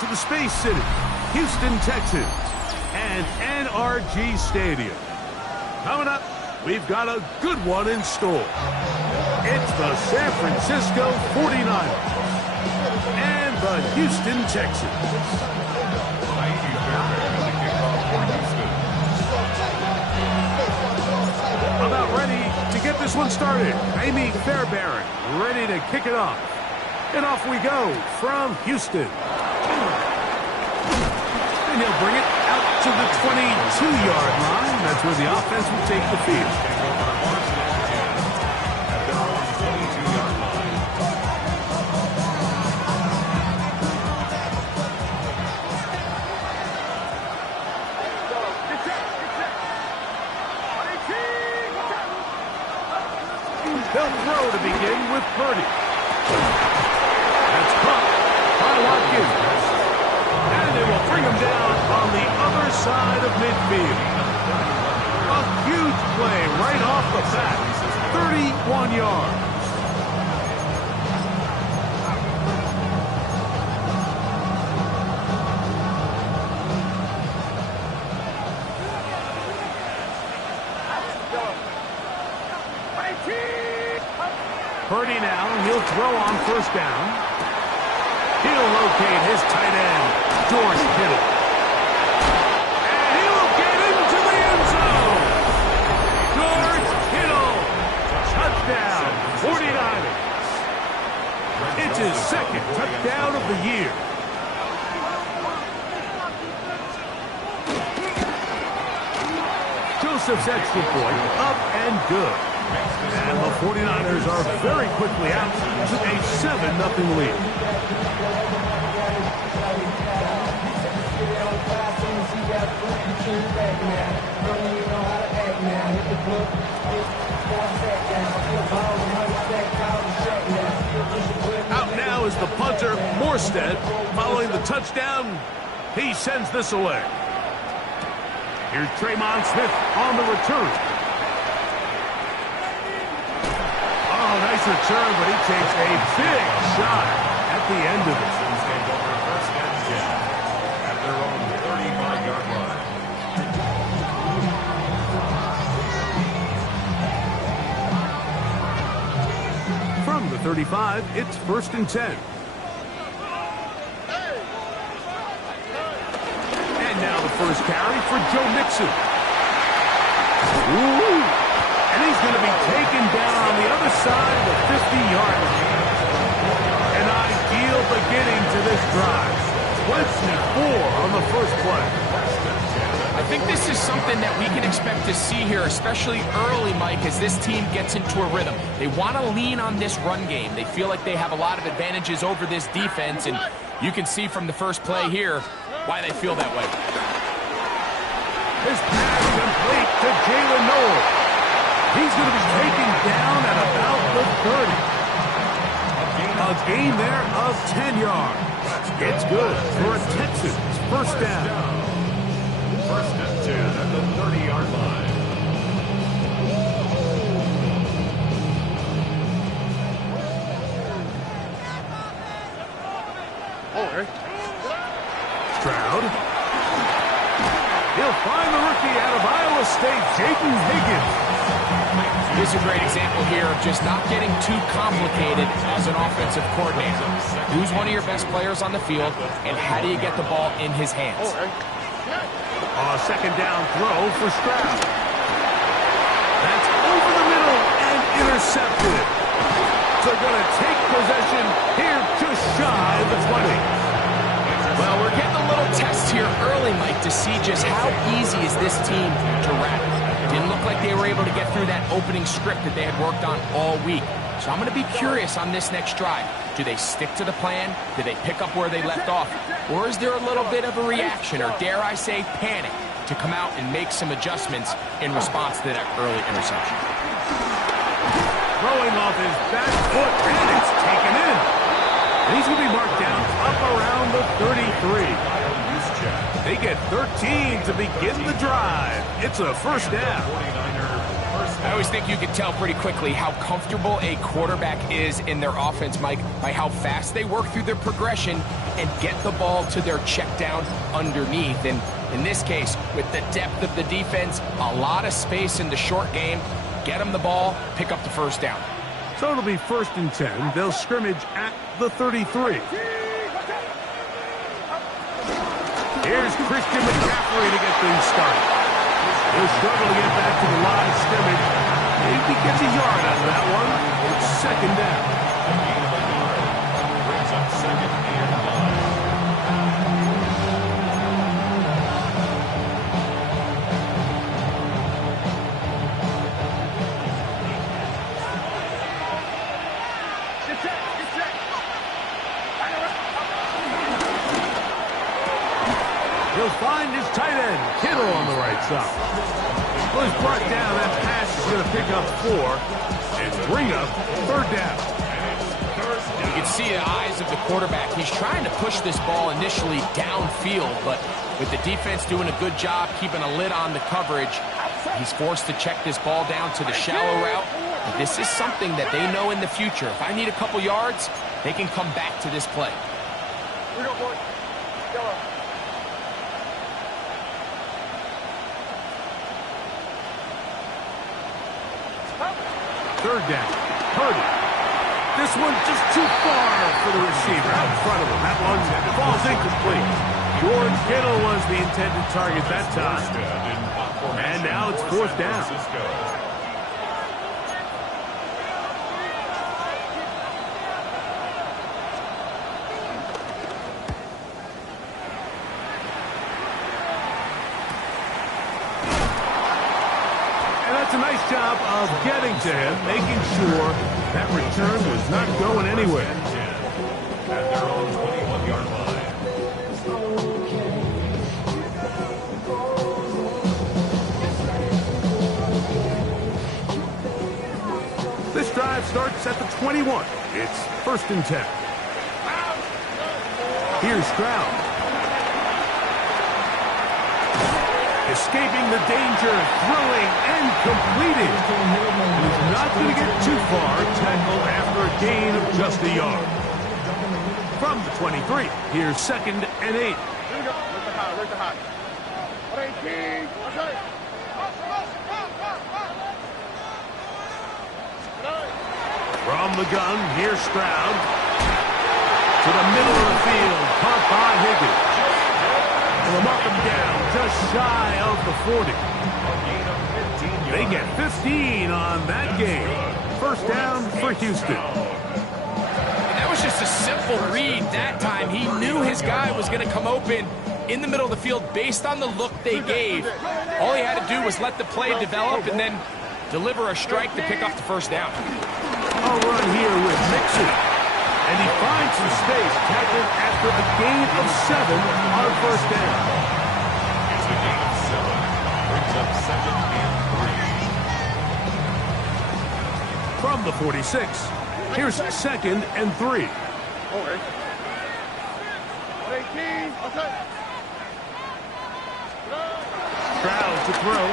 to the Space City, Houston, Texas, and NRG Stadium. Coming up, we've got a good one in store. It's the San Francisco 49ers and the Houston Texans. About ready to get this one started. Amy Fairbairn ready to kick it off. And off we go from Houston. And he'll bring it out to the 22-yard line. That's where the offense will take the field. They'll throw to begin with Purdy. That's caught by Watkins. And they will bring him down on the other side of midfield. A huge play right off the bat. 31 yards. Purdy now, he'll throw on first down. He'll locate his tight end, George Kittle. And he'll get into the end zone. George Kittle, touchdown, 49ers. It's his second touchdown of the year. Joseph's extra point, up and good. And the 49ers are very quickly out to a 7-0 lead. Out now is the punter, Morstead. Following the touchdown, he sends this away. Here's Tremon Smith on the return. Nice return, but he takes a big shot at the end of it. First and 10 at their own 35-yard line. From the 35, it's first and 10. And now the first carry for Joe Mixon. Ooh! And he's going to be taken down on the other side of the 50-yard line. An ideal beginning to this drive. 24 on the first play. I think this is something that we can expect to see here, especially early, Mike, as this team gets into a rhythm. They want to lean on this run game. They feel like they have a lot of advantages over this defense, and you can see from the first play here why they feel that way. This pass complete to Jalen Noel. He's going to be taken down at about the 30. A gain there of 10 yards. It's good for a Texans first down. First and 10 at the 30-yard line. Stroud. He'll find the rookie out of Iowa State, Jaden Higgins. This is a great example here of just not getting too complicated as an offensive coordinator. Who's one of your best players on the field, and how do you get the ball in his hands? A second down throw for Stroud. That's over the middle and intercepted. They're going to take possession here just shy of the 20. Well, we're getting a little test here early, Mike, to see just how easy is this team to rattle. Didn't look like they were able to get through that opening script that they had worked on all week. So I'm going to be curious on this next drive. Do they stick to the plan? Do they pick up where they left off? Or is there a little bit of a reaction, or dare I say panic, to come out and make some adjustments in response to that early interception? Throwing off his back foot, and it's taken in. And he's going to be marked down up around the 33. They get 13 to begin the drive. It's a first down. 49er I always think you can tell pretty quickly how comfortable a quarterback is in their offense, Mike, by how fast they work through their progression and get the ball to their check down underneath. And in this case, with the depth of the defense, a lot of space in the short game, get them the ball, pick up the first down. So it'll be 1st and 10. They'll scrimmage at the 33. Here's Christian McCaffrey to get things started. He'll struggle to get back to the line of scrimmage. Maybe gets a yard out of that one. It's 2nd down. Brings up 2nd and 9. He'll find his tight end, Kittle, on the right side. Well, he's brought down. That pass is going to pick up 4 and bring up 3rd down. You can see the eyes of the quarterback. He's trying to push this ball initially downfield, but with the defense doing a good job keeping a lid on the coverage, he's forced to check this ball down to the shallow route. And this is something that they know in the future. If I need a couple yards, they can come back to this play. Here we go, boys. Yellow. 3rd down. Purdy. This one just too far for the receiver. Out in front of him. That one falls incomplete. George Kittle was the intended target that time. And now it's 4th down. That's a nice job of getting to him, making sure that return was not going anywhere. At their own 21-yard line. This drive starts at the 21. It's 1st and 10. Here's Stroud. Escaping the danger, throwing and completing. He's not going to get too far. Tackle after a gain of just a yard. From the 23, here's 2nd and 8. Here we go. Where's the hot? 118. Okay. From the gun, here's Stroud. To the middle of the field, caught by Higgins. They'll mark him down just shy of the 40. They get 15 on that game. 1st down for Houston. And that was just a simple read that time. He knew his guy was going to come open in the middle of the field based on the look they gave. All he had to do was let the play develop and then deliver a strike to pick up the 1st down. A run here with Mixon. And he finds some space, tackled after a gain of 7 on 1st down. It's a gain of 7. Brings up 2nd and 3. From the 46, here's 2nd and 3. Okay. 118. Okay. Stroud to throw.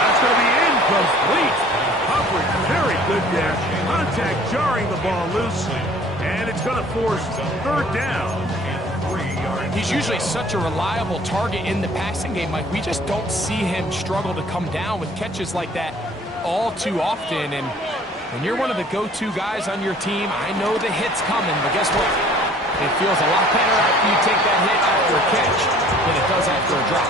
That's going to be incomplete. Coverage very good there. Contact jarring the ball loose. And it's going to force 3rd down. He's usually such a reliable target in the passing game, Mike. We just don't see him struggle to come down with catches like that all too often. And when you're one of the go-to guys on your team, I know the hit's coming, but guess what? It feels a lot better after you take that hit after a catch than it does after a drop.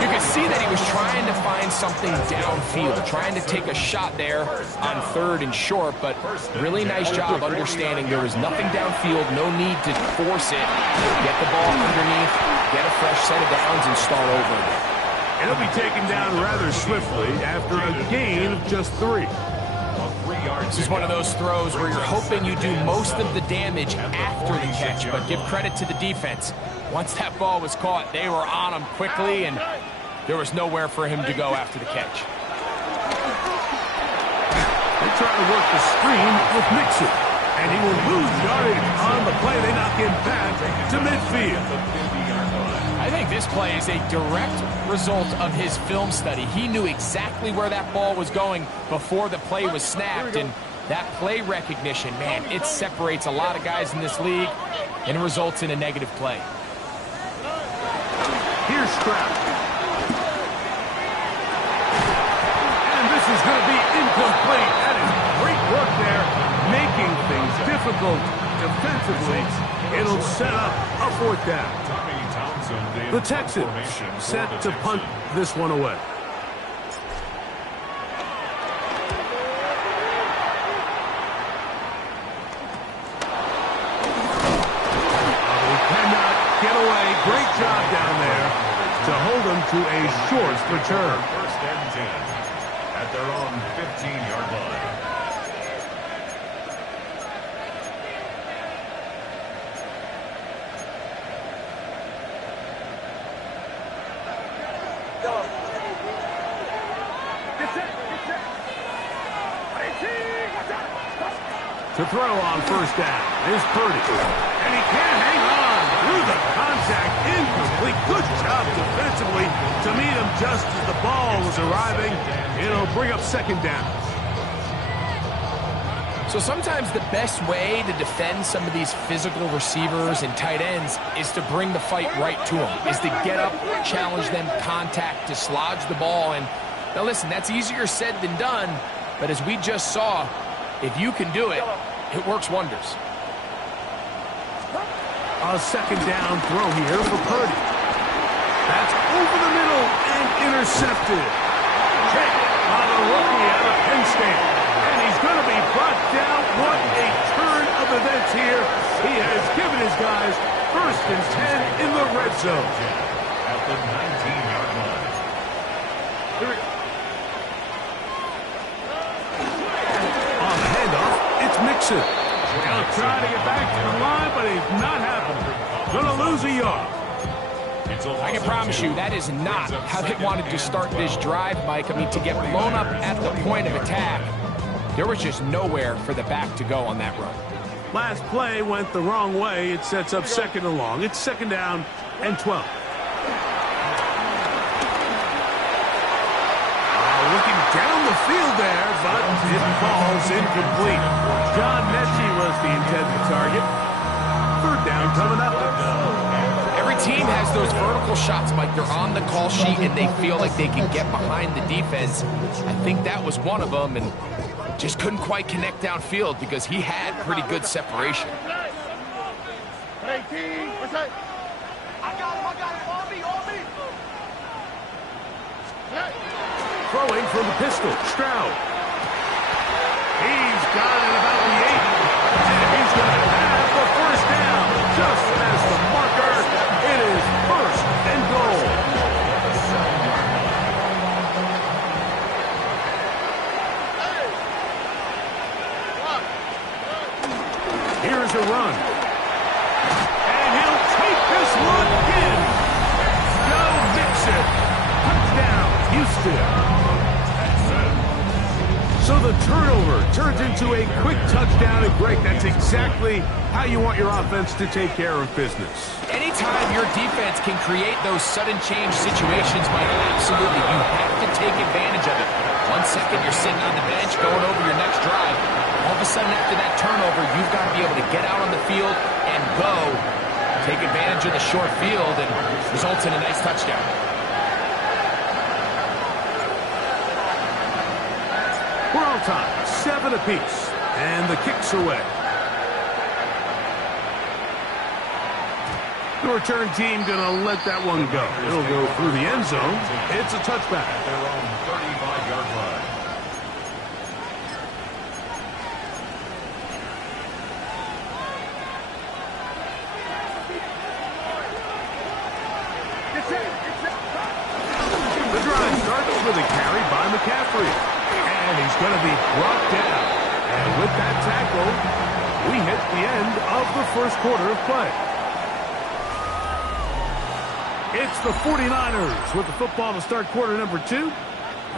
You can see that he was trying to find something downfield, trying to take a shot there on 3rd and short, but really nice job understanding there was nothing downfield, no need to force it. Get the ball underneath, get a fresh set of downs, and start over again. And he'll be taken down rather swiftly after a gain of just 3. This is one of those throws where you're hoping you do most of the damage after the catch, but give credit to the defense. Once that ball was caught, they were on him quickly, and there was nowhere for him to go after the catch. They try to work the screen with Mixon, and he will lose yardage on the play. They knock him back to midfield. I think think this play is a direct result of his film study. He knew exactly where that ball was going before the play was snapped, and that play recognition, man, it separates a lot of guys in this league and results in a negative play. Here's Stroud. And this is going to be incomplete. That is great work there, making things difficult defensively. It'll set up a fourth down. The Texans set to punt this one away. He cannot get away. Great job down there to hold him to a short return. First and 10 at their own 15-yard line. To throw on first down is Purdy. And he can't hang on through the contact. Incomplete. Good job defensively to meet him just as the ball was arriving. It'll bring up second down. So sometimes the best way to defend some of these physical receivers and tight ends is to bring the fight right to them, is to get up, challenge them, contact, dislodge the ball. And now listen, that's easier said than done, but as we just saw, if you can do it, it works wonders. A second down throw here for Purdy. That's over the middle and intercepted. Pick on a rookie out of Penn State. And he's going to be brought down. What a turn of events here. He has given his guys first and 10 in the red zone. At the 19-yard line. Here we go. On the handoff, it's Mixon. He'll try to get back to the line, but he's not happening. Going to lose a yard. I can promise you that is not how they wanted to start this drive, Mike. I mean, to get blown up at the point of attack, there was just nowhere for the back to go on that run. Last play went the wrong way. It sets up second and long. It's second down and 12. Looking down the field there, but it falls incomplete. John Mechie was the intended target. Third down coming up. Every team has those vertical shots, Mike. They're on the call sheet, and they feel like they can get behind the defense. I think that was one of them, and just couldn't quite connect downfield because he had pretty good separation. I got him, on me. Throwing from the pistol, Stroud. He's got it about the 8. And he's going to have the first down. Just as the marker, it is first and goal. Here's a run. And he'll take this one in. Go Mixon. Touchdown, Houston. So the turnover turns into a quick touchdown, and Greg, that's exactly how you want your offense to take care of business. Anytime your defense can create those sudden change situations, Mike, absolutely, you have to take advantage of it. 1 second, you're sitting on the bench going over your next drive. All of a sudden, after that turnover, you've got to be able to get out on the field and go. Take advantage of the short field, and results in a nice touchdown. We're on time, 7 apiece, and the kick's away. The return team gonna let that one go. It'll go through the end zone. It's a touchback. At their own 35-yard line. The drive starts with a carry by McCaffrey. And he's going to be brought down. And with that tackle, we hit the end of the first quarter of play. It's the 49ers with the football to start quarter number 2.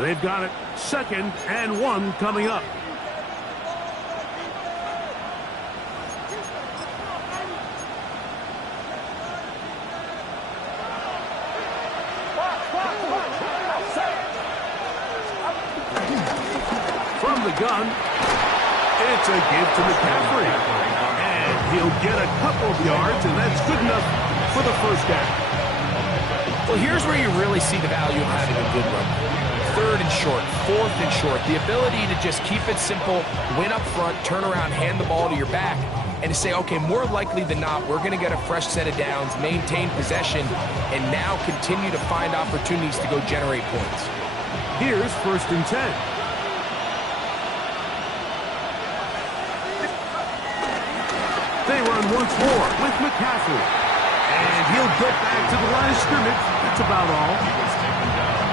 They've got it 2nd and 1 coming up. the gun. It's a give to McCaffrey. And he'll get a couple of yards, and that's good enough for the first down. Well, here's where you really see the value of having a good run. 3rd and short, 4th and short. The ability to just keep it simple, win up front, turn around, hand the ball to your back, and to say, okay, more likely than not, we're going to get a fresh set of downs, maintain possession, and now continue to find opportunities to go generate points. Here's 1st and 10. They run once more with McCaffrey. And he'll get back to the line of scrimmage. That's about all.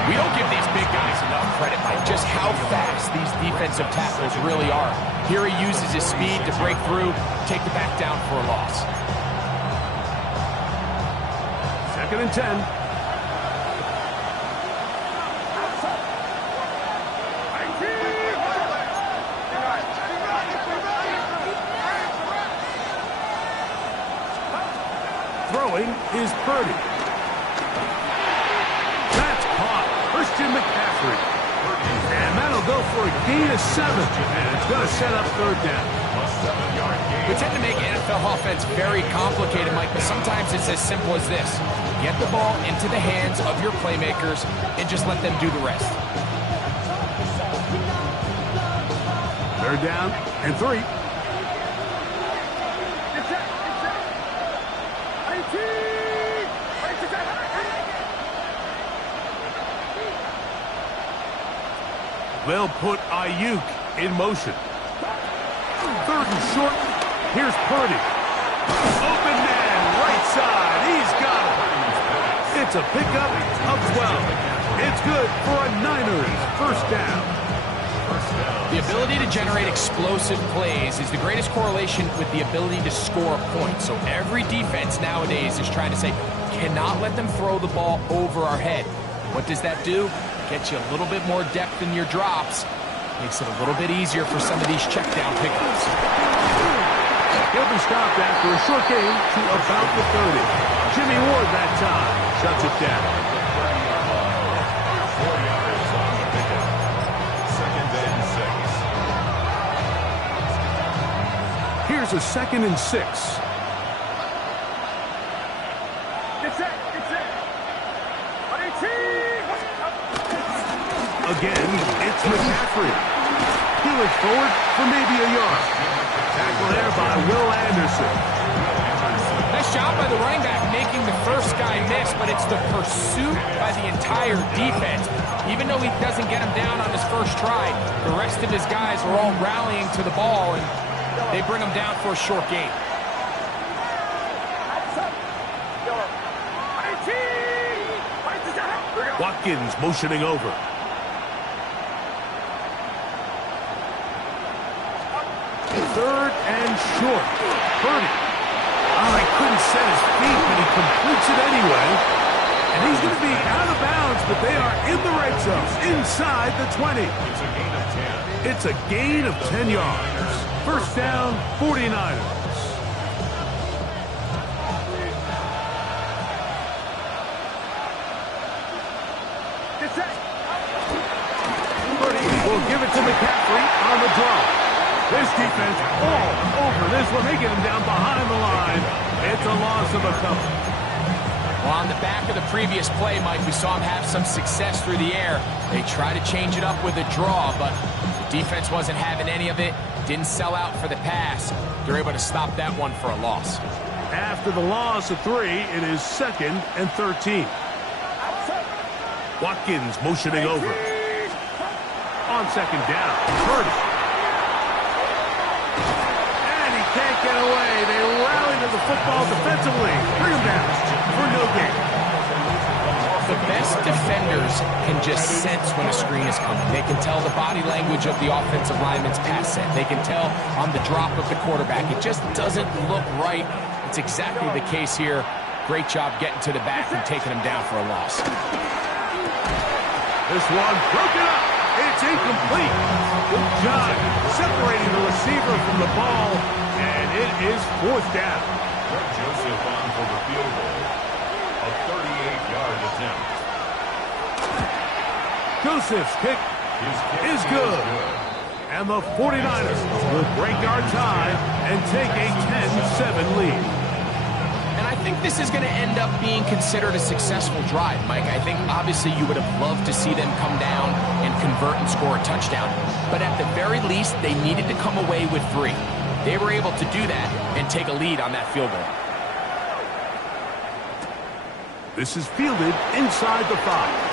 We don't give these big guys enough credit by just how fast these defensive tackles really are. Here he uses his speed to break through, take the back down for a loss. 2nd and 10. Throwing is Purdy. That's caught. Christian McCaffrey. And that'll go for a gain of 7. And it's going to set up 3rd down. We tend to make NFL offense very complicated, Mike, but sometimes it's as simple as this. Get the ball into the hands of your playmakers and just let them do the rest. 3rd down and 3. They'll put Ayuk in motion. 3rd and short. Here's Purdy. Open man, right side. He's got it. It's a pickup of 12. It's good for a Niners first down. The ability to generate explosive plays is the greatest correlation with the ability to score points. So every defense nowadays is trying to say, cannot let them throw the ball over our head. What does that do? Gets you a little bit more depth in your drops. Makes it a little bit easier for some of these check down pickups. He'll be stopped after a short gain to about the 30. Jimmy Ward that time shuts it down. 4 yards on the pickup. 2nd and 6. Here's a 2nd and 6. Again, it's McCaffrey. Healing forward for maybe a yard. Tackle there by Will Anderson. Nice job by the running back making the first guy miss, but it's the pursuit by the entire defense. Even though he doesn't get him down on his first try, the rest of his guys are all rallying to the ball, and they bring him down for a short gain. Watkins motioning over. 3rd and short. Purdy. Oh, he couldn't set his feet, but he completes it anyway. And he's going to be out of bounds, but they are in the red zone, inside the 20. It's a gain of 10. It's a gain of 10 yards. First down, 49ers. Purdy will give it to McCaffrey on the draw. This defense all over this one. They get him down behind the line. It's a loss of a couple. Well, on the back of the previous play, Mike, we saw him have some success through the air. They tried to change it up with a draw, but the defense wasn't having any of it. Didn't sell out for the pass. They're able to stop that one for a loss. After the loss of 3, it is 2nd and 13. Watkins motioning over. On 2nd down, Purdy. Can't get away. They rally to the football defensively. Bring him down for no gain. The best defenders can just sense when a screen is coming. They can tell the body language of the offensive lineman's pass set. They can tell on the drop of the quarterback. It just doesn't look right. It's exactly the case here. Great job getting to the back and taking him down for a loss. This one broken up. It's incomplete. Good job separating the receiver from the ball. And it is 4th down. Greg Joseph on for the field goal. A 38-yard attempt. Joseph's kick is good. And the 49ers will break our tie and take a 10-7 lead. And I think this is going to end up being considered a successful drive, Mike. I think obviously you would have loved to see them come down and convert and score a touchdown. But at the very least, they needed to come away with 3. They were able to do that and take a lead on that field goal. This is fielded inside the 5.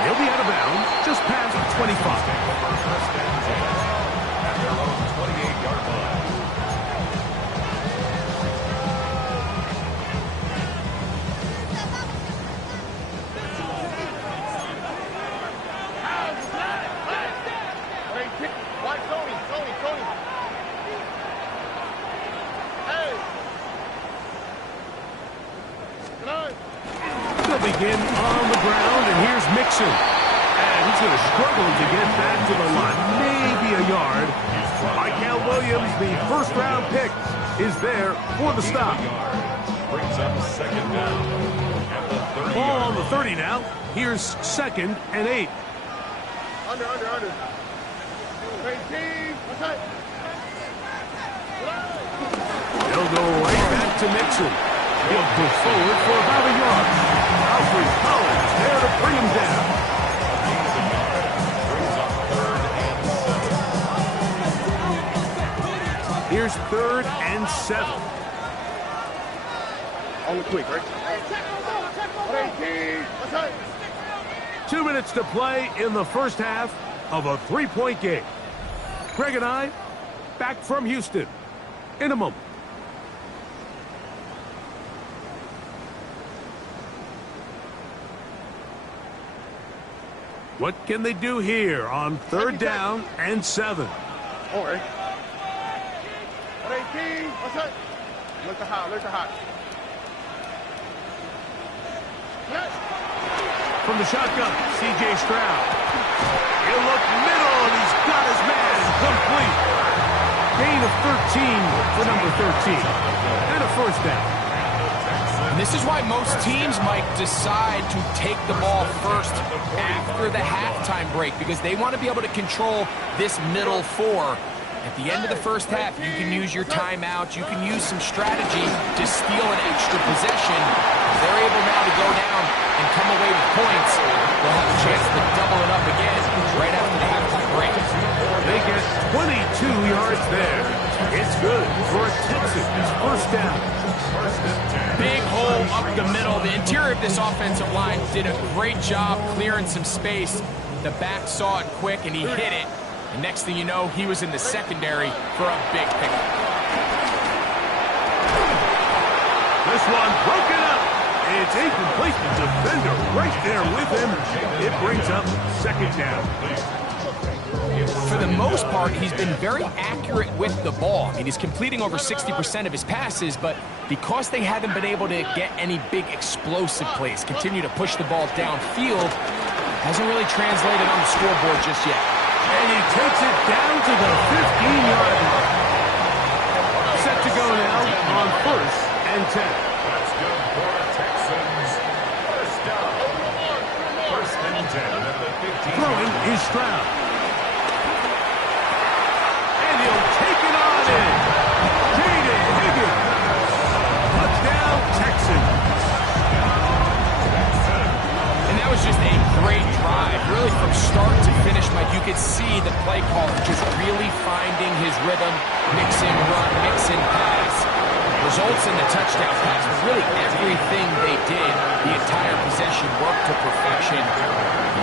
He'll be out of bounds just past 25. First and 10 at their own 28-yard line. Watch Tony. Hey. They'll begin on the ground, and here's Mixon. And he's going to struggle to get back to the line, maybe a yard. Michael Williams, the first-round pick, is there for the stop. Brings up second down at the 30. Ball on the 30 now. Here's 2nd and 8. Under. 18. What's that? They'll go right back to Mixon. He'll push forward for about a yard. Alfred Collins there to bring him down. Brings up 3rd and 7. Here's 3rd and 7. On the quick, right? 18. What's that? 2 minutes to play in the first half of a 3-point game. Greg and I, back from Houston in a moment. What can they do here on 3rd down and 7? All right. 18. What's that? Look to hot. From the shotgun, C.J. Stroud. He'll look middle, and he's got his man complete. Gain of 13 for number 13. And a first down. And this is why most teams, Mike, decide to take the ball first after the halftime break, because they want to be able to control this middle 4. At the end of the first half, you can use your timeout. You can use some strategy to steal an extra possession. They're able now to go down and come away with points. They'll have a chance to double it up again right after the halftime break. They get 22 yards there. It's good for a Texans first down. Big hole up the middle. The interior of this offensive line did a great job clearing some space. The back saw it quick, and he hit it. And next thing you know, he was in the secondary for a big pickup. This one broken up. It's incomplete. The defender right there with him. It brings up 2nd down. For the most part, he's been very accurate with the ball. I mean, he's completing over 60% of his passes, but because they haven't been able to get any big explosive plays, continue to push the ball downfield, hasn't really translated on the scoreboard just yet. And he takes it down to the 15-yard line. Set to go now on 1st and 10. That's good for the Texans. First down. 1st and 10 at the 15. Throwing is Stroud. And he'll take it on in. Jaden Higgins. Touchdown, Texans. And that was just a great drive, really from start to finish, Mike. You could see the play caller just really finding his rhythm, mix and run, mix and pass. Results in the touchdown pass was really everything they did. The entire possession worked to perfection.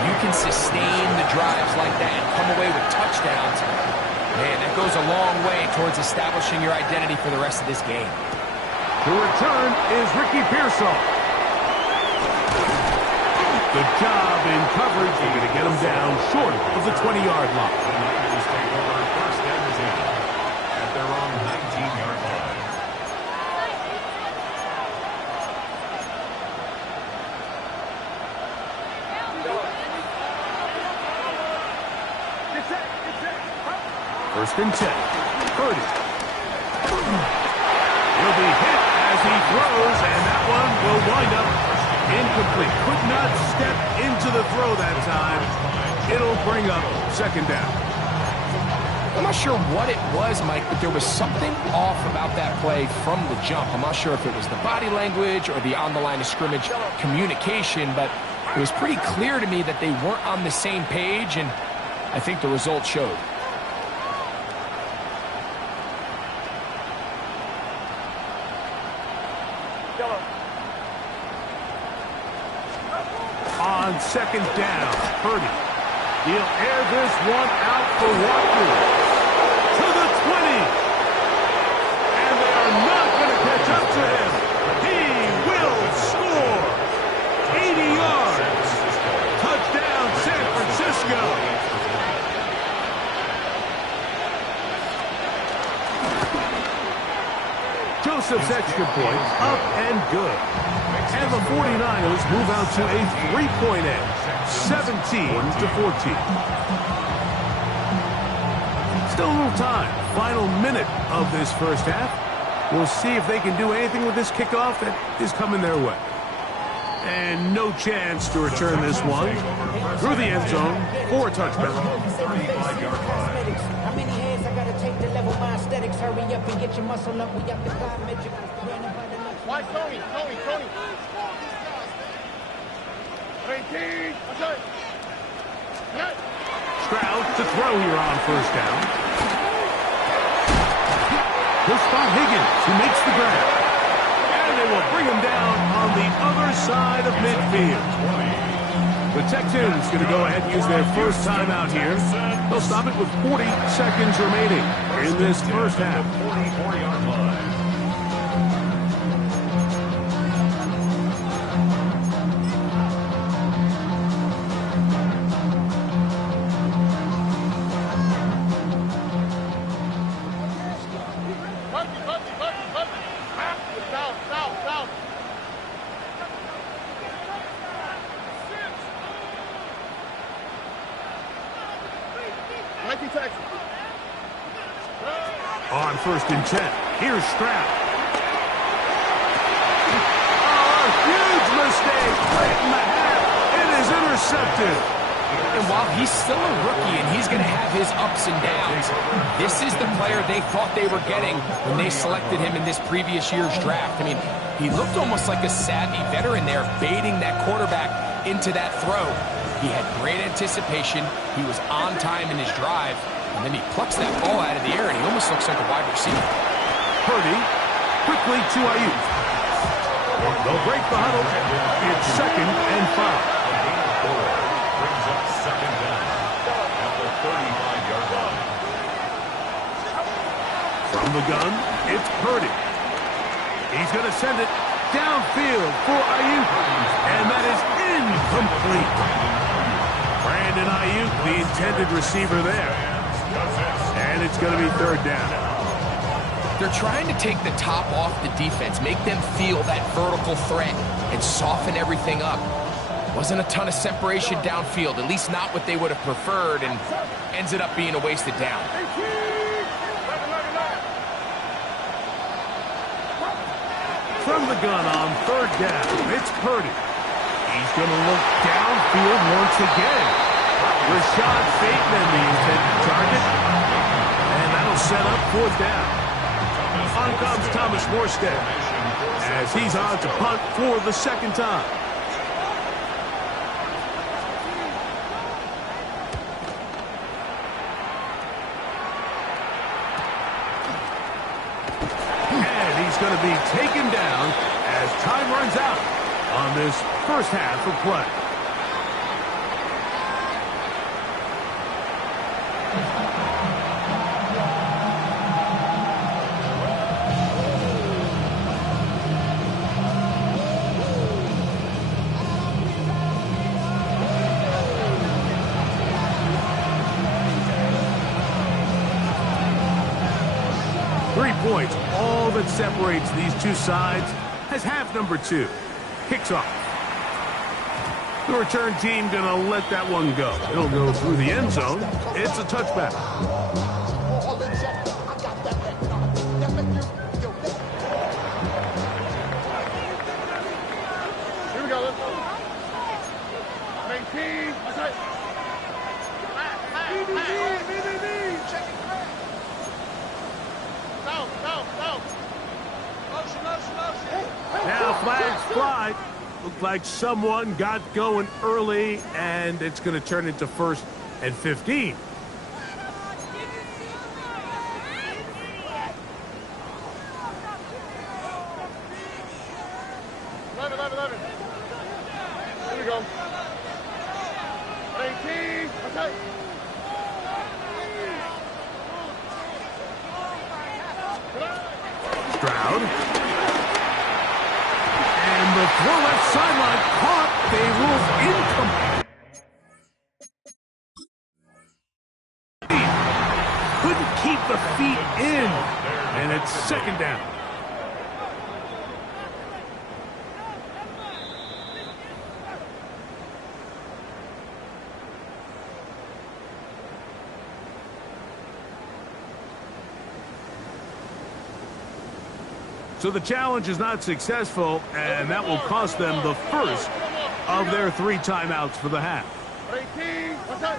You can sustain the drives like that and come away with touchdowns. Man, that goes a long way towards establishing your identity for the rest of this game. The return is Ricky Pearsall. Good job in coverage. They're going to get him down short of the 20-yard line. The Niners take over 1st and 10 at their own 19-yard line. First and 10. Purdy. He'll be hit as he throws, and that one will wind up Incomplete. Could not step into the throw that time. It'll bring up second down. I'm not sure what it was, Mike, but there was something off about that play from the jump. I'm not sure if it was the body language or the on-the-line of scrimmage communication, but it was pretty clear to me that they weren't on the same page, and I think the result showed. On second down, Purdy. He'll air this one out for Watkins. To the 20. And they are not going to catch up to him. He will score. 80 yards. Touchdown, San Francisco. Joseph's extra point up and good. And the 49ers move out to a 3-point edge, 17-14. Still a little time. Final minute of this first half. We'll see if they can do anything with this kickoff that is coming their way. And no chance to return this one through the end zone for a touchdown. How many hands I gotta take to level my aesthetics? Hurry up and get your muscle up. We got the biometric. Why Tony? Tony. 18. Stroud to throw here on first down. He'll spot Higgins, who makes the grab. And they will bring him down on the other side of midfield. The Texans going to go ahead and use their first timeout here. They'll stop it with 40 seconds remaining in this first half. 44-yard line. On first and 10, here's Stroud. Oh, huge mistake late in the half. It is intercepted. And while he's still a rookie and he's going to have his ups and downs, this is the player they thought they were getting when they selected him in this previous year's draft. I mean, he looked almost like a savvy veteran there, baiting that quarterback into that throw. He had great anticipation. He was on time in his drive. And then he plucks that ball out of the air, and he almost looks like a wide receiver. Purdy quickly to Ayuk. They'll break the huddle. It's second and 5. Brings up second down at the 35-yard line. From the gun, it's Purdy. He's going to send it downfield for Ayuk. And that is incomplete. Brandon Ayuk, the intended receiver there. And it's going to be third down. They're trying to take the top off the defense, make them feel that vertical threat, and soften everything up. Wasn't a ton of separation downfield, at least not what they would have preferred, and ends it up being a wasted down. From the gun on third down, it's Purdy. He's going to look downfield once again. Rashad Bateman, the intended target. And that'll set up fourth down. On comes Thomas Morstead as he's on to punt for the second time. And he's going to be taken down as time runs out on this first half of play. Points, all that separates these two sides, as half number 2 kicks off. The return team gonna let that one go. It'll go through the end zone. It's a touchback. Here we go. flags fly. Looked like someone got going early, and it's going to turn into 1st and 15. Here we go. 18. Okay. Stroud. And the throw left sideline caught. They ruled incomplete. Couldn't keep the feet in. And it's 2nd down. So the challenge is not successful, and that will cost them the first of their 3 timeouts for the half. 18. Okay.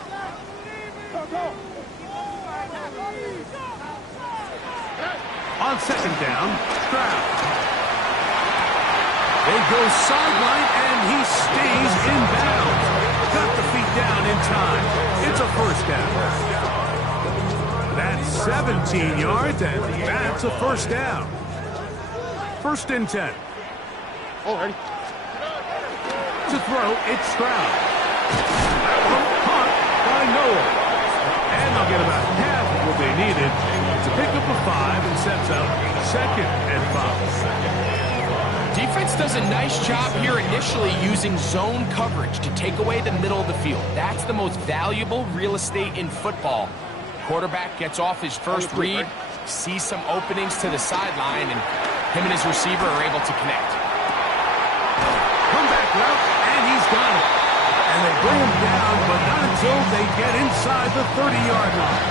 Go. On 2nd down, Stroud. They go sideline, and he stays in bounds. Got the feet down in time. It's a 1st down. That's 17 yards, and that's a 1st down. 1st and 10. Oh, ready. To throw, it's Stroud. That one caught by Noah. And they'll get about half of what they needed to pick up a 5 and sets up 2nd and 5. Defense does a nice job here initially using zone coverage to take away the middle of the field. That's the most valuable real estate in football. Quarterback gets off his first read, sees some openings to the sideline, and him and his receiver are able to connect. Comeback route, and he's got it. And they bring him down, but not until they get inside the 30-yard line.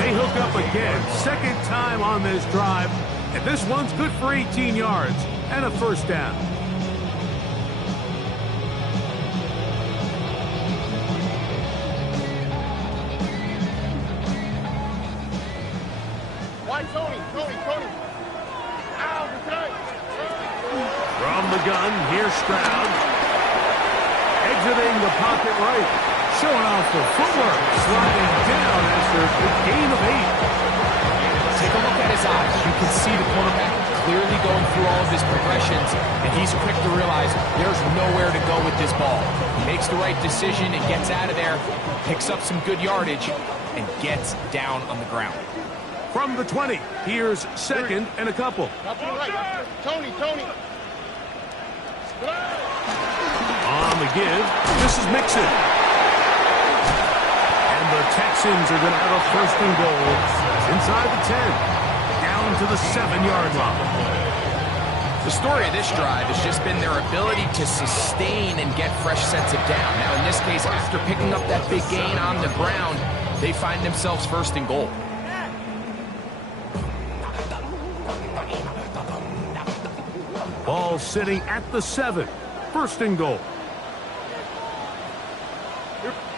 They hook up again, 2nd time on this drive, and this one's good for 18 yards and a 1st down. Why, Tony? From the gun, here's Stroud. Exiting the pocket right. Showing off the footwork. Sliding down after a gain of 8. Take a look at his eyes. You can see the quarterback clearly going through all of his progressions, and he's quick to realize there's nowhere to go with this ball. He makes the right decision and gets out of there, picks up some good yardage, and gets down on the ground. From the 20, here's 2nd and a couple. Tony. On the give, this is Mixon. And the Texans are going to have a 1st and goal inside the 10, down to the 7-yard line. The story of this drive has just been their ability to sustain and get fresh sets of down. Now, in this case, after picking up that big gain on the ground, they find themselves 1st and goal. Ball sitting at the 7, 1st and goal.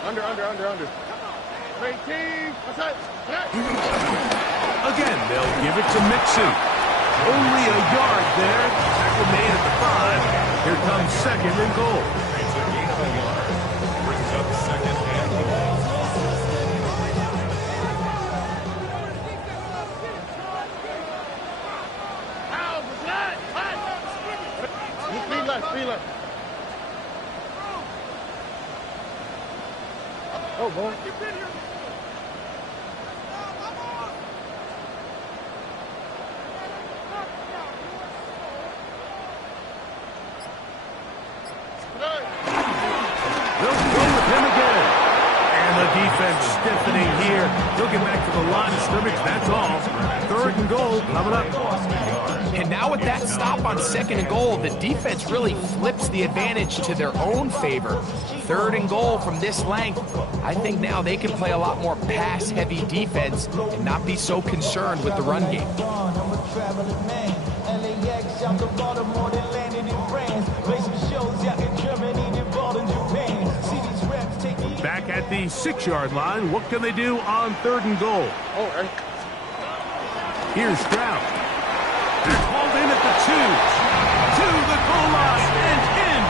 Under. 18. Again, they'll give it to Mixon. Only a yard there. Tackle made at the 5. Here comes 2nd and goal. It's a gain of a yard. Brings up 2nd and goal. Three left. Oh, boy. They'll go with him again. And the defense stiffening here. He'll get back to the line of scrimmage. That's all. 3rd and goal coming up. And now with that stop on 2nd and goal, the defense really flips the advantage to their own favor. 3rd and goal from this length. I think now they can play a lot more pass-heavy defense and not be so concerned with the run game. Back at the 6-yard line. What can they do on 3rd and goal? Oh, right. Here's Stroud. They're called in at the 2. to the goal line and in.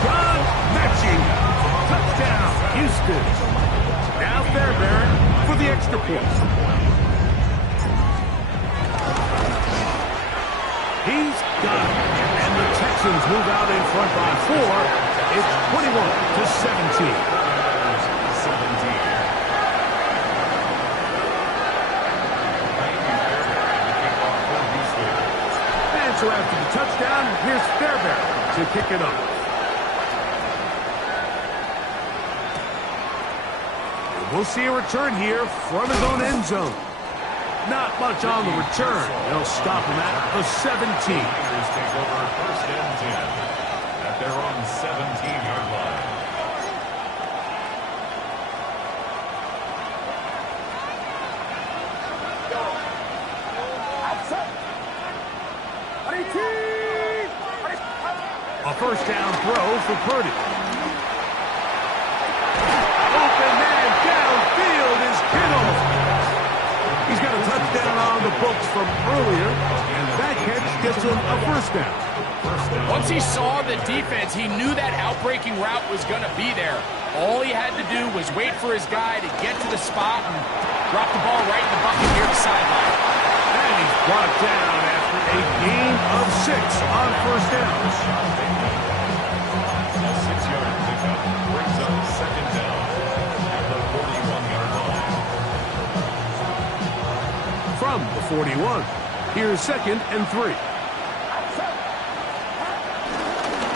John Mechie. Touchdown, Houston. Now Fairbairn for the extra point. He's got it. And the Texans move out in front by 4. It's 21-17. So after the touchdown, here's Fairbairn to kick it off. And we'll see a return here from his own end zone. Not much on the return. They'll stop him at the 17. Take over first and 10 at their own 17-yard line. A first down throw for Purdy. Open man downfield is Kittle. He's got a touchdown on the books from earlier, and that catch gets him a first down. Once he saw the defense, he knew that outbreaking route was going to be there. All he had to do was wait for his guy to get to the spot and drop the ball right in the bucket near the sideline. And he's brought down after a gain of 6 on first downs. A 6-yard pickup brings up second down at the 41-yard line. From the 41, here's 2nd and 3.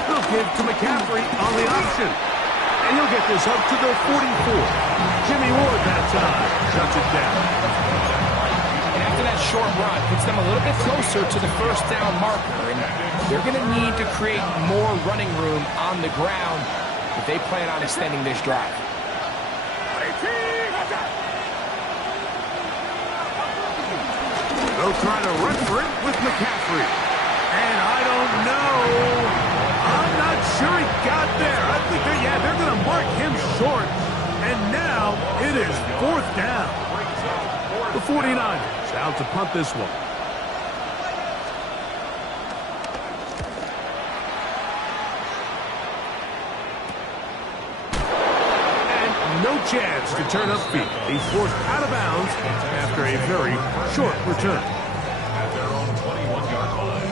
They'll give to McCaffrey on the option. And he'll get this up to the 44. Jimmy Ward that time shuts it down. And after that short run, puts them a little bit closer to the first down marker. And they're going to need to create more running room on the ground if they plan on extending this drive. They'll try to run for it with McCaffrey. And I don't know. I'm not sure he got there. I think they're going to mark him short. And now it is 4th down. The 49ers out to punt this one. And no chance to turn upfield. He's forced out of bounds after a very short return. At their own 21-yard line.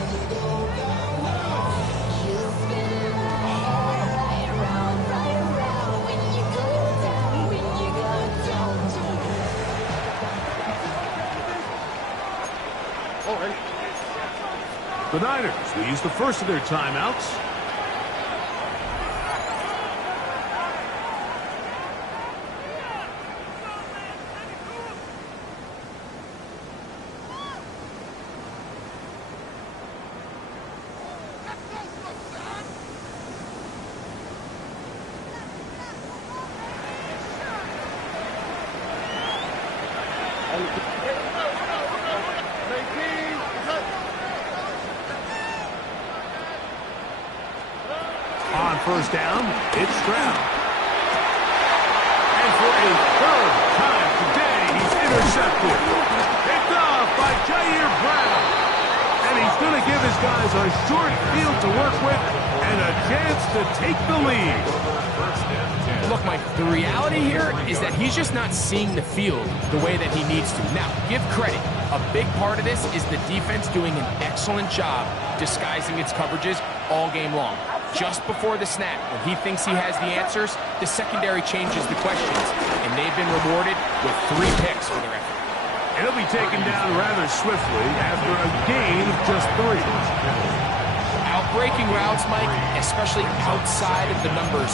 The Niners will use the first of their timeouts. On first down, it's Stroud. And for a 3rd time today, he's intercepted. Picked off by Jair Brown. And he's going to give his guys a short field to work with and a chance to take the lead. Look, Mike, the reality here is that he's just not seeing the field the way that he needs to. Now, give credit. A big part of this is the defense doing an excellent job disguising its coverages all game long. Just before the snap, when he thinks he has the answers, the secondary changes the questions, and they've been rewarded with 3 picks for their effort. And he'll be taken down rather swiftly after a gain of just 3. Outbreaking routes, Mike, especially outside of the numbers,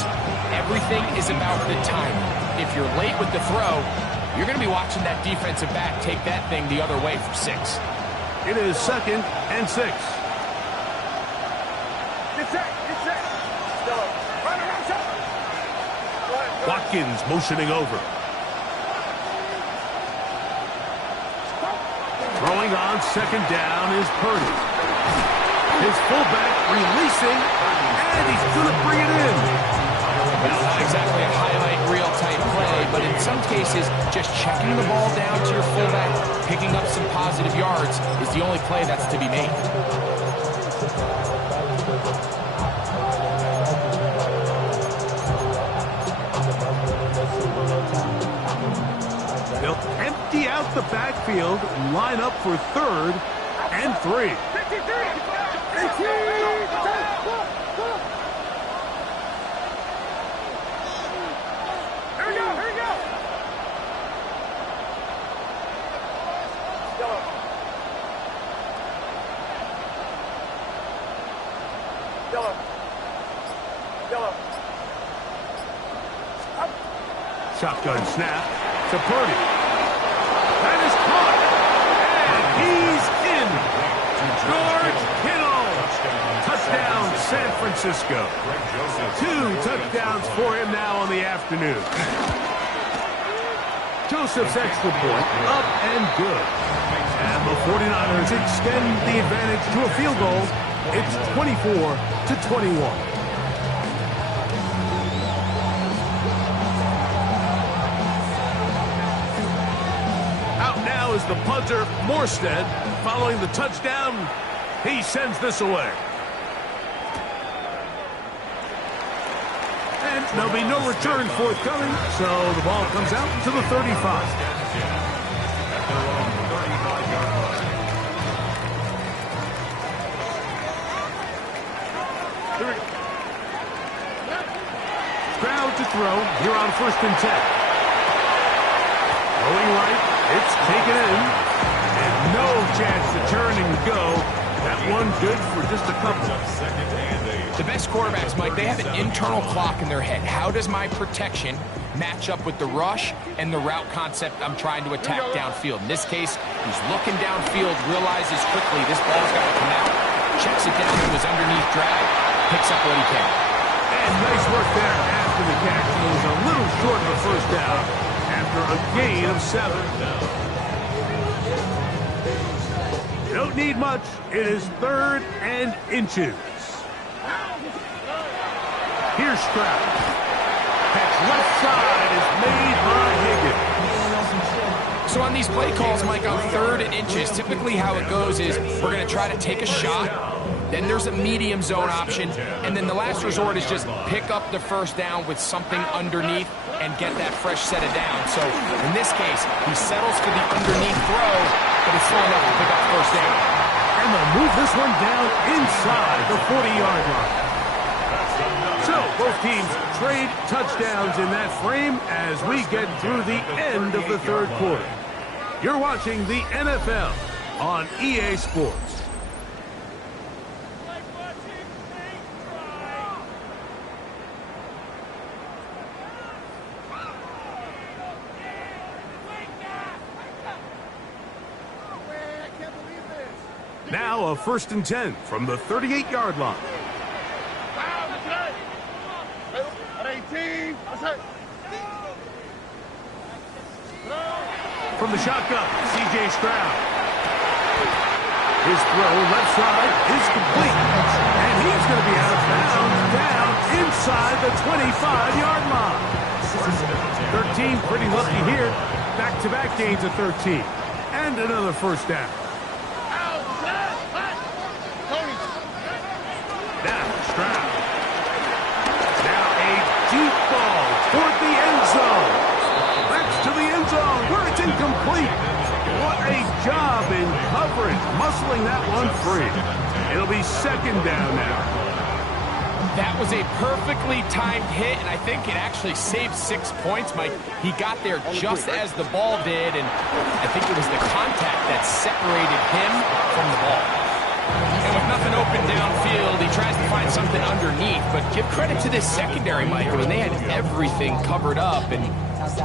everything is about the timing. If you're late with the throw, you're going to be watching that defensive back take that thing the other way for 6. It is 2nd and 6. Watkins motioning over. Throwing on 2nd down is Purdy. His fullback releasing, and he's going to bring it in. Well, not exactly a highlight reel type play, but in some cases, just checking the ball down to your fullback, picking up some positive yards is the only play that's to be made. the backfield, line up for 3rd and 3. 53, 18, here we go, here we go. Yellow. Yellow. Yellow. Up. Shotgun snap to Purdy. That is caught. And he's in. George Kittle. Touchdown, San Francisco. 2 touchdowns for him now on the afternoon. Joseph's extra point up and good. And the 49ers extend the advantage to a field goal. It's 24-21. Out now is the punter, Morstead. Following the touchdown, he sends this away. And there'll be no return forthcoming, so the ball comes out to the 35. Crowd to throw here on 1st and 10. Going right, it's taken in, and no chance to turn and go. That one good for just a couple. The best quarterbacks, Mike, they have an internal clock in their head. How does my protection match up with the rush and the route concept I'm trying to attack downfield? In this case, he's looking downfield, realizes quickly this ball's got to come out, checks it down to his underneath drag, picks up what he can. And nice work there after the catch. He was a little short of the 1st down after a gain of 7. Don't need much. It is 3rd and inches. Here's Stroud. Catch left side is made by Higgins. So on these play calls, Mike, on 3rd and inches, typically how it goes is we're going to try to take a shot. Then there's a medium zone option, and then the last resort is just pick up the 1st down with something underneath and get that fresh set of downs. So in this case, he settles for the underneath throw, but it's still enough to pick up 1st down. And they'll move this one down inside the 40-yard line. So both teams trade touchdowns in that frame as we get through the end of the 3rd quarter. You're watching the NFL on EA Sports. Now a 1st and 10 from the 38-yard line. From the shotgun, C.J. Stroud. His throw left side is complete. And he's going to be out of bounds down inside the 25-yard line. 13 pretty lucky here. Back-to-back gains of 13. And another 1st down. Now Stroud. Now a deep ball toward the end zone. That's to the end zone where it's incomplete. What a job in coverage, muscling that one free. It'll be 2nd down now. That was a perfectly timed hit, and I think it actually saved 6 points, Mike. He got there just as the ball did, and I think it was the contact that separated him from the ball. And with nothing open downfield, he tries to find something underneath, but give credit to this secondary, Mike. I mean, they had everything covered up, and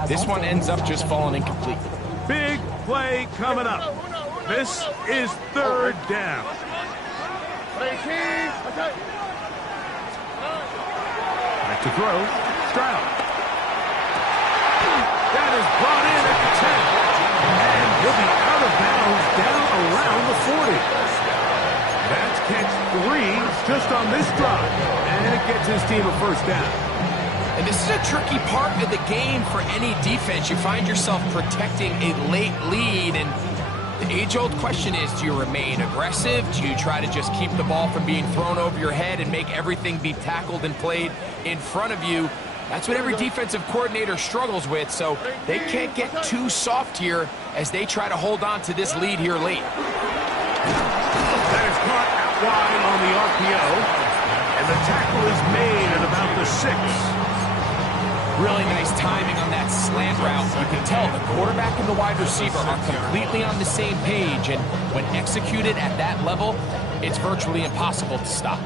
this one ends up just falling incomplete. Big play coming up. This is 3rd down. Back to throw. Stroud. That is brought in at the 10. And he'll be out of bounds down around the 40. That's catch 3 just on this drive. And it gets his team a 1st down. And this is a tricky part of the game for any defense. You find yourself protecting a late lead, and the age-old question is, do you remain aggressive? Do you try to just keep the ball from being thrown over your head and make everything be tackled and played in front of you? That's what every defensive coordinator struggles with, so they can't get too soft here as they try to hold on to this lead here late. That is caught out wide on the RPO, and the tackle is made at about the 6. Really nice timing on that slant route. You can tell the quarterback and the wide receiver are completely on the same page, and when executed at that level, it's virtually impossible to stop.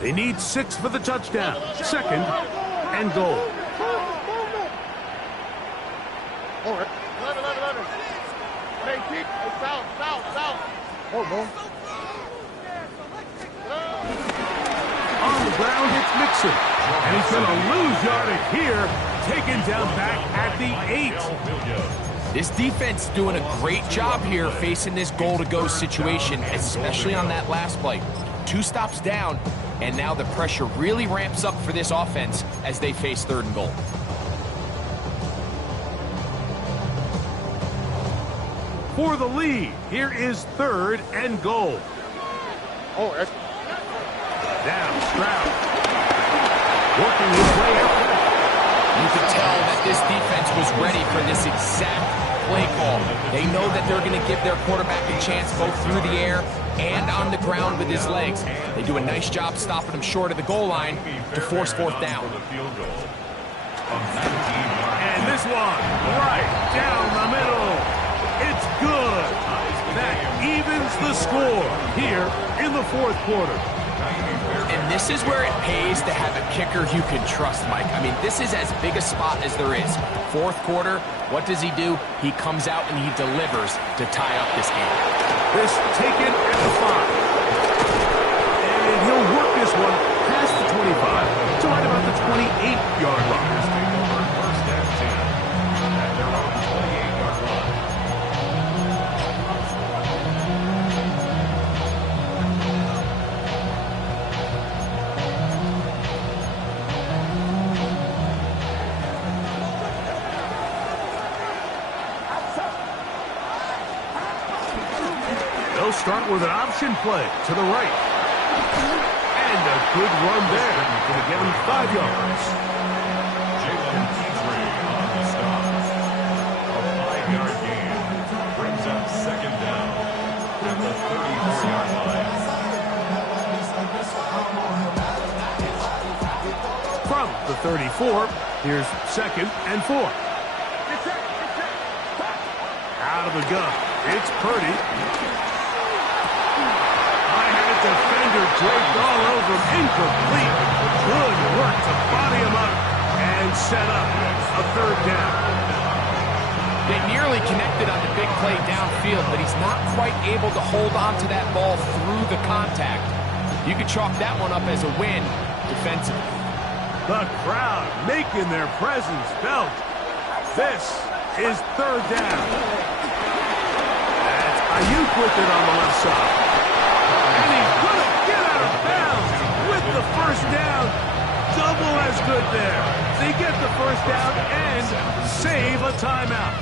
They need 6 for the touchdown. 2nd and goal. All right. 11. Hey, keep. South. Oh, boy. On the ground, it's Mixon. And he's going to lose yardage here. Taken down back at the 8. This defense doing a great job here facing this goal-to-go situation, especially on that last play. 2 stops down, and now the pressure really ramps up for this offense as they face 3rd and goal. For the lead, here is 3rd and goal. Oh, that's... Now Stroud working his way up. You can tell that this defense was ready for this exact play call. They know that they're going to give their quarterback a chance both through the air and on the ground with his legs. They do a nice job stopping him short of the goal line to force 4th down. And this one right down the middle. It's good. That evens the score here in the 4th quarter. And this is where it pays to have a kicker you can trust, Mike. I mean, this is as big a spot as there is. 4th quarter, what does he do? He comes out and he delivers to tie up this game. This taken at the 5. And he'll work this one past the 25 to right about the 28-yard line. First and 10 at their own 28-yard line. They'll start with an option play to the right. And a good run there. Going to give him 5 yards. Jalen Petrie on the stop. A 5-yard gain brings up 2nd down at the 34-yard line. From the 34, here's 2nd and 4. Out of the gun, it's Purdy. Defender draped all over him, incomplete. Good work to body him up and set up a 3rd down. They nearly connected on the big play downfield, but he's not quite able to hold on to that ball through the contact. You could chalk that one up as a win defensively. The crowd making their presence felt. This is 3rd down. That's Ayuk with it on the left side. And he's going to get out of bounds with the 1st down. Double as good there. They get the 1st down and save a timeout.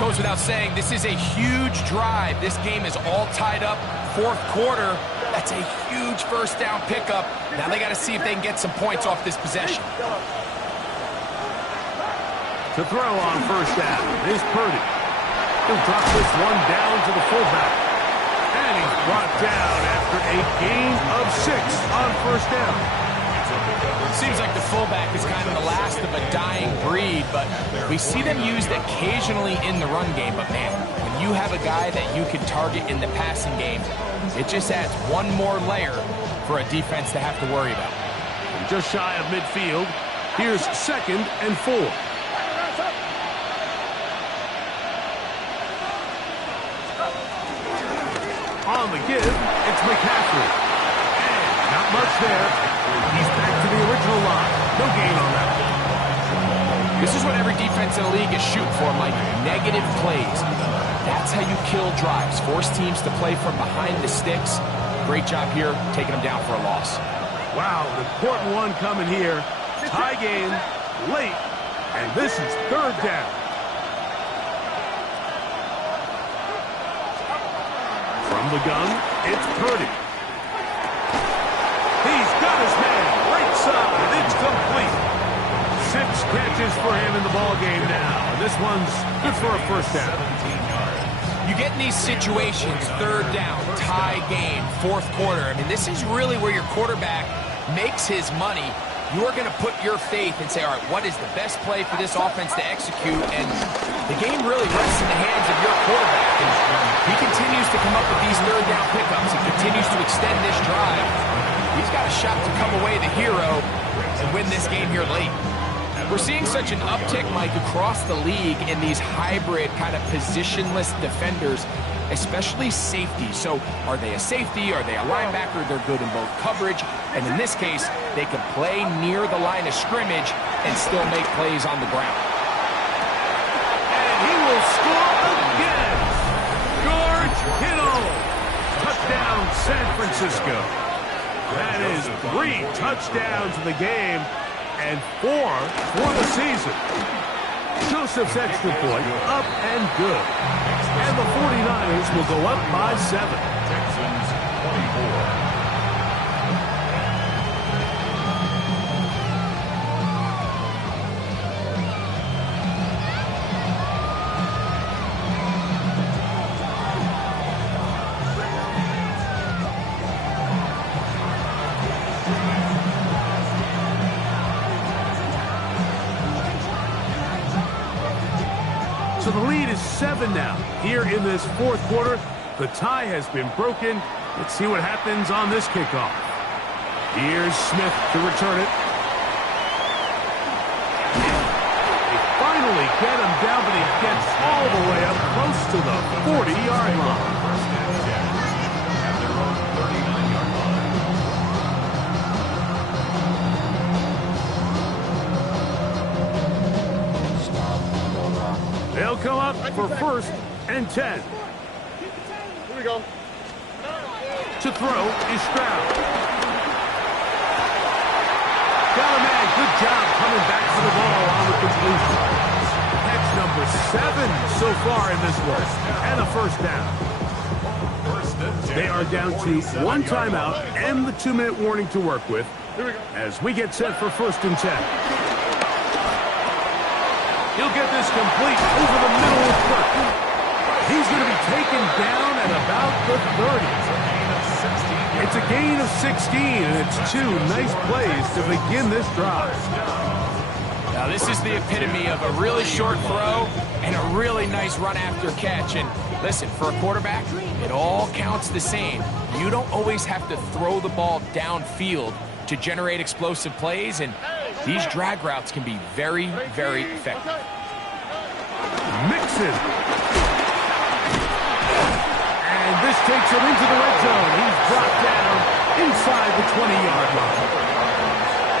Goes without saying, this is a huge drive. This game is all tied up. 4th quarter, that's a huge 1st down pickup. Now they got to see if they can get some points off this possession. To throw on 1st down is Purdy. He'll drop this one down to the fullback. And he's brought down after a gain of 6 on 1st down. Seems like the fullback is kind of the last of a dying breed, but we see them used occasionally in the run game. But man, when you have a guy that you can target in the passing game, it just adds one more layer for a defense to have to worry about. And just shy of midfield, here's 2nd and 4. On the give, it's McCaffrey. And not much there. He's back to the original line. No gain on that one. This is what every defense in the league is shooting for, Mike. Negative plays. That's how you kill drives. Force teams to play from behind the sticks. Great job here, taking them down for a loss. Wow, an important one coming here. Tie game, late, and this is 3rd down. From the gun, it's Purdy. He's got his man, right side, it's complete. 6 inches for him in the ball game now. This one's good for a first down. 17 yards. You get in these situations, third down, tie game, fourth quarter. I mean, this is really where your quarterback makes his money. You are going to put your faith and say, all right, what is the best play for this offense to execute? And the game really rests in the hands of your quarterback. And he continues to come up with these third down pickups. He continues to extend this drive. He's got a shot to come away the hero and win this game here late. We're seeing such an uptick, Mike, across the league in these hybrid kind of positionless defenders, especially safety. So are they a safety? Are they a linebacker? They're good in both coverage. And in this case, they can play near the line of scrimmage and still make plays on the ground. And he will score again. George Kittle. Touchdown, San Francisco. That is 3 touchdowns in the game and 4 for the season. Joseph's extra point up and good. And the 49ers will go up by 7. Texans 24. So the lead is 7 now. Here in this fourth quarter, the tie has been broken. Let's see what happens on this kickoff. Here's Smith to return it. They finally get him down, but he gets all the way up close to the 40-yard line. First and 10 at their own 39-yard line. They'll come up for first and 10. Here we go. To throw is Stroud. Got a man. Good job coming back to the ball on the completion. Catch number 7 so far in this one. And a first down. First and 10. They are down to 1 timeout and the 2-minute warning to work with as we get set for first and 10. He'll get this complete over the middle of Kirk. He's going to be taken down at about the 30. It's a gain of 16, and it's 2 nice plays to begin this drive. Now, this is the epitome of a really short throw and a really nice run after catch. And listen, for a quarterback, it all counts the same. You don't always have to throw the ball downfield to generate explosive plays, and these drag routes can be very, very effective. Mixon. And this takes him into the red zone. He's dropped down inside the 20-yard line.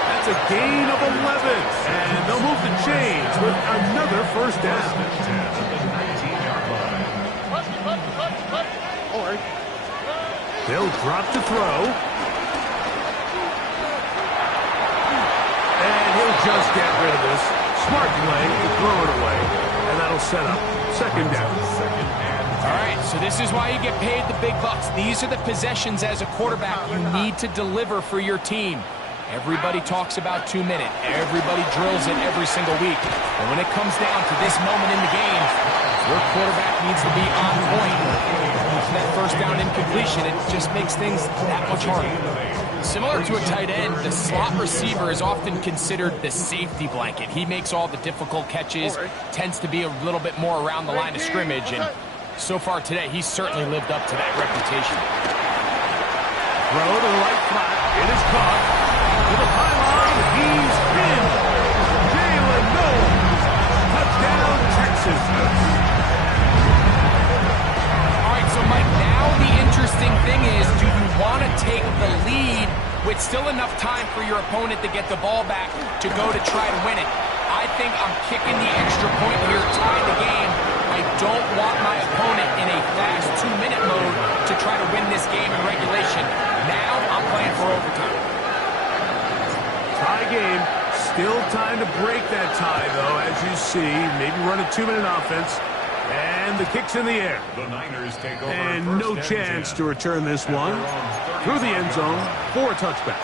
That's a gain of 11. And they'll move the chains with another first down. They'll drop to throw. And he'll just get rid of this. Smart play to throw it away. And that'll set up second down. All right, so this is why you get paid the big bucks. These are the possessions as a quarterback you need to deliver for your team. Everybody talks about 2-minute. Everybody drills it every single week. And when it comes down to this moment in the game, your quarterback needs to be on point. That first down incompletion, it just makes things that much harder. Similar to a tight end, the slot receiver is often considered the safety blanket. He makes all the difficult catches, tends to be a little bit more around the line of scrimmage, and so far today, he's certainly lived up to that reputation. Throw to the right flat. It is caught. To the pylon. He's in. Jalen Knowles. Touchdown, Texas. All right, so Mike, now the interesting thing is, do you want to take the lead with still enough time for your opponent to get the ball back to go to try to win it? I think I'm kicking the extra point here, tie the game. I don't want my opponent in a fast 2-minute mode to try to win this game in regulation. Now I'm playing for overtime. Tie game. Still time to break that tie, though, as you see. Maybe run a 2-minute offense. And the kick's in the air. The Niners take over. And no chance to return this one. Through the end zone for a touchback.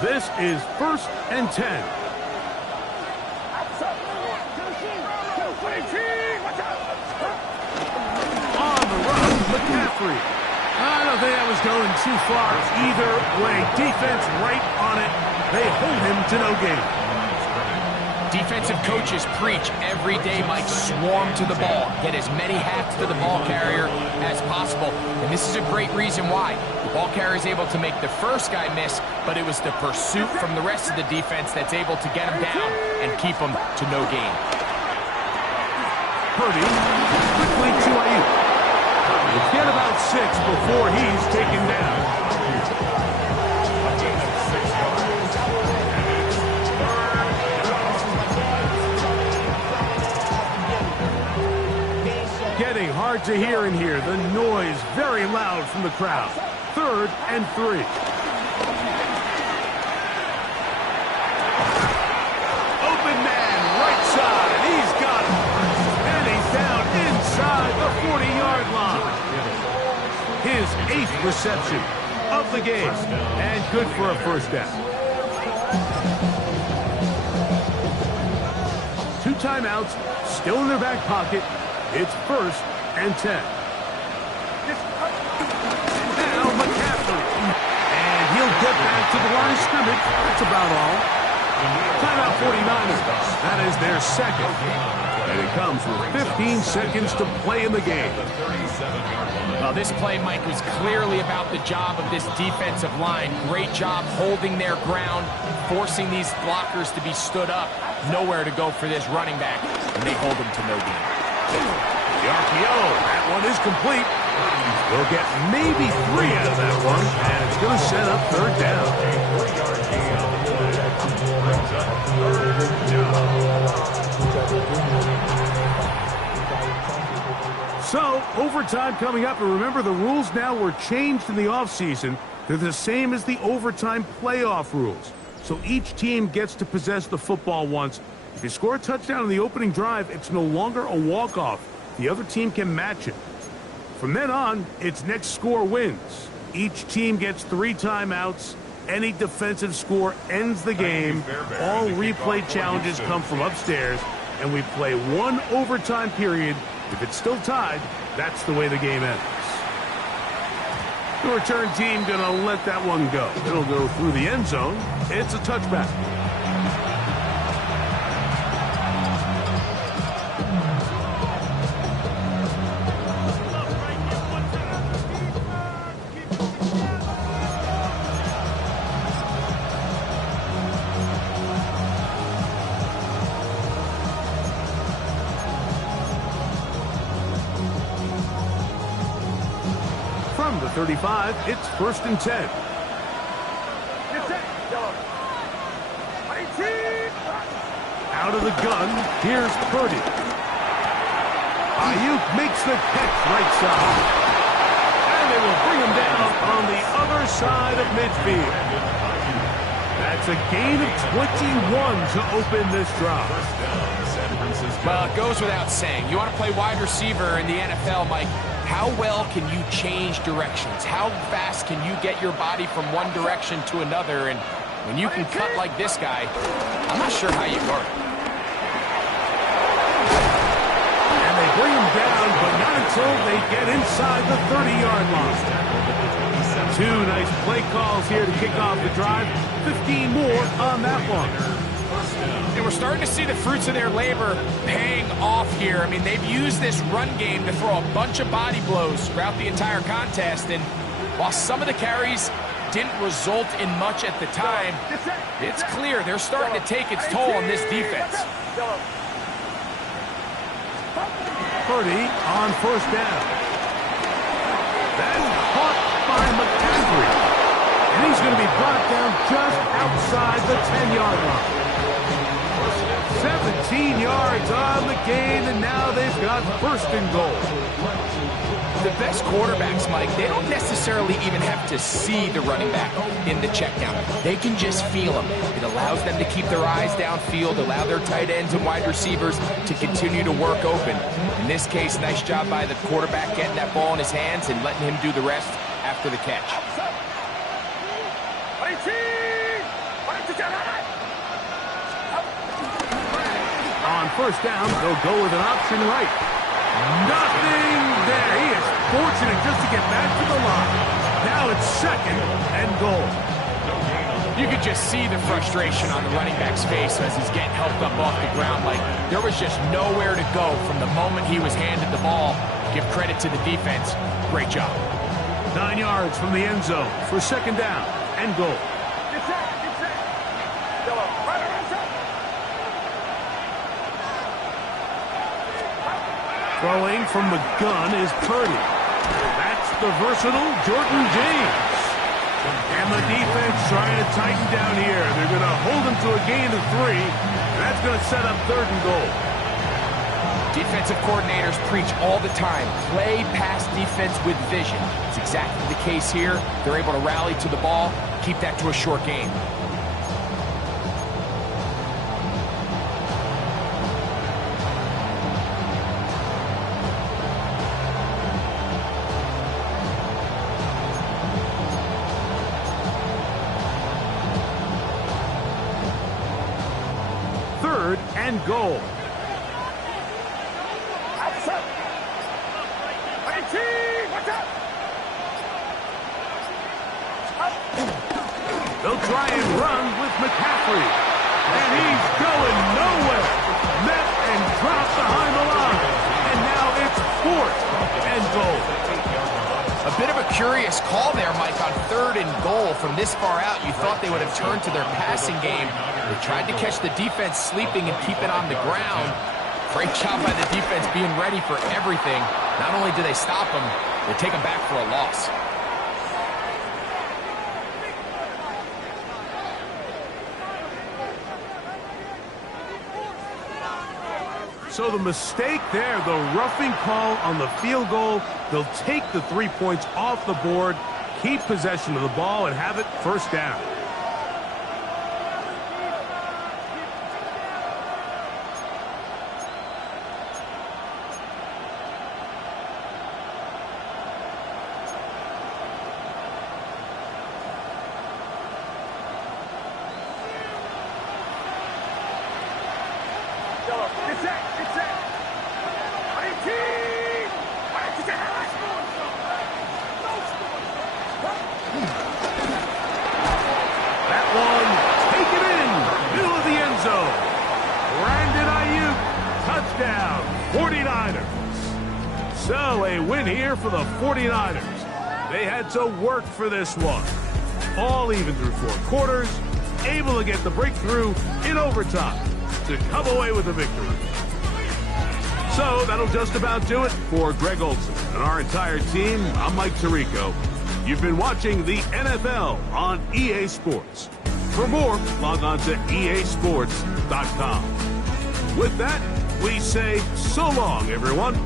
This is 1st and 10. On the run, McCaffrey. I don't think that was going too far either way. Defense right on it. They hold him to no gain. Defensive coaches preach every day, Mike, swarm to the ball. Get as many hats to the ball carrier as possible. And this is a great reason why. The ball carrier is able to make the first guy miss, but it was the pursuit from the rest of the defense that's able to get him down and keep him to no gain. Purdy, quickly to Ayuk. Get about 6 before he's taken down. Getting hard to hear in here. The noise very loud from the crowd. 3rd and 3. Open man, right side. He's got him. And he's down inside the 40-yard line. His 8th reception of the game. And good for a first down. 2 timeouts still in their back pocket. It's 1st and 10. Now McCaffrey. And he'll get back to the line of scrimmage. That's about all. Timeout 49ers. That is their 2nd. And it comes with 15 seconds to play in the game. Well, this play, Mike, was clearly about the job of this defensive line. Great job holding their ground, forcing these blockers to be stood up. Nowhere to go for this running back, and they hold him to no gain. The RPO, that one is complete. We'll get maybe 3 out of that one, and it's going to set up 3rd down. So, overtime coming up, and remember the rules now were changed in the offseason. They're the same as the overtime playoff rules. So each team gets to possess the football once. If you score a touchdown in the opening drive, it's no longer a walk-off. The other team can match it. From then on, it's next score wins. Each team gets 3 timeouts. Any defensive score ends the game. All replay challenges come from upstairs, and we play 1 overtime period. If it's still tied, that's the way the game ends. The return team going to let that one go. It'll go through the end zone. It's a touchback. From the 35, it's 1st and 10. Out of the gun, here's Purdy. Ayuk makes the catch right side. And they will bring him down on the other side of midfield. That's a gain of 21 to open this drive. Well, it goes without saying. You want to play wide receiver in the NFL, Mike. How well can you change directions? How fast can you get your body from one direction to another? And when you can cut like this guy, I'm not sure how you guard it. And they bring him down, but not until they get inside the 30-yard line. 2 nice play calls here to kick off the drive. 15 more on that one. And we're starting to see the fruits of their labor paying off here. I mean, they've used this run game to throw a bunch of body blows throughout the entire contest. And while some of the carries didn't result in much at the time, it's clear they're starting to take its toll on this defense. Purdy on 1st down. That's caught by McCaffrey. And he's going to be brought down just outside the 10-yard line. 17 yards on the gain, and now they've got 1st and goal. The best quarterbacks, Mike, they don't necessarily even have to see the running back in the check down. They can just feel him. It allows them to keep their eyes downfield, allow their tight ends and wide receivers to continue to work open. In this case, nice job by the quarterback getting that ball in his hands and letting him do the rest after the catch. first down, they'll go with an option right. Nothing there. He is fortunate just to get back to the line. Now it's second and goal. You could just see the frustration on the running back's face as he's getting helped up off the ground. Like, there was just nowhere to go from the moment he was handed the ball. Give credit to the defense. Great job. 9 yards from the end zone for second down and goal. Throwing from the gun is Purdy. That's the versatile Jordan James. And the defense trying to tighten down here. They're going to hold him to a gain of 3. That's going to set up third and goal. Defensive coordinators preach all the time, play pass defense with vision. It's exactly the case here. They're able to rally to the ball, keep that to a short game. Third and goal. They'll try and run with McCaffrey. And he's going nowhere. Met and dropped behind the line. And now it's fourth and goal. A bit of a curious call there, Mike, on third and goal. From this far out, you thought they would have turned to their passing game. They tried to catch the defense sleeping and keep it on the ground. Great job by the defense being ready for everything. Not only do they stop them, they take them back for a loss. So the mistake there, the roughing call on the field goal, they'll take the 3 points off the board, keep possession of the ball, and have it first down. Touchdown, 49ers. So a win here for the 49ers. They had to work for this one. All even through 4 quarters, able to get the breakthrough in overtime to come away with a victory. So that'll just about do it for Greg Olsen and our entire team. I'm Mike Tirico. You've been watching the NFL on EA Sports. For more, log on to easports.com. With that, we say so long, everyone.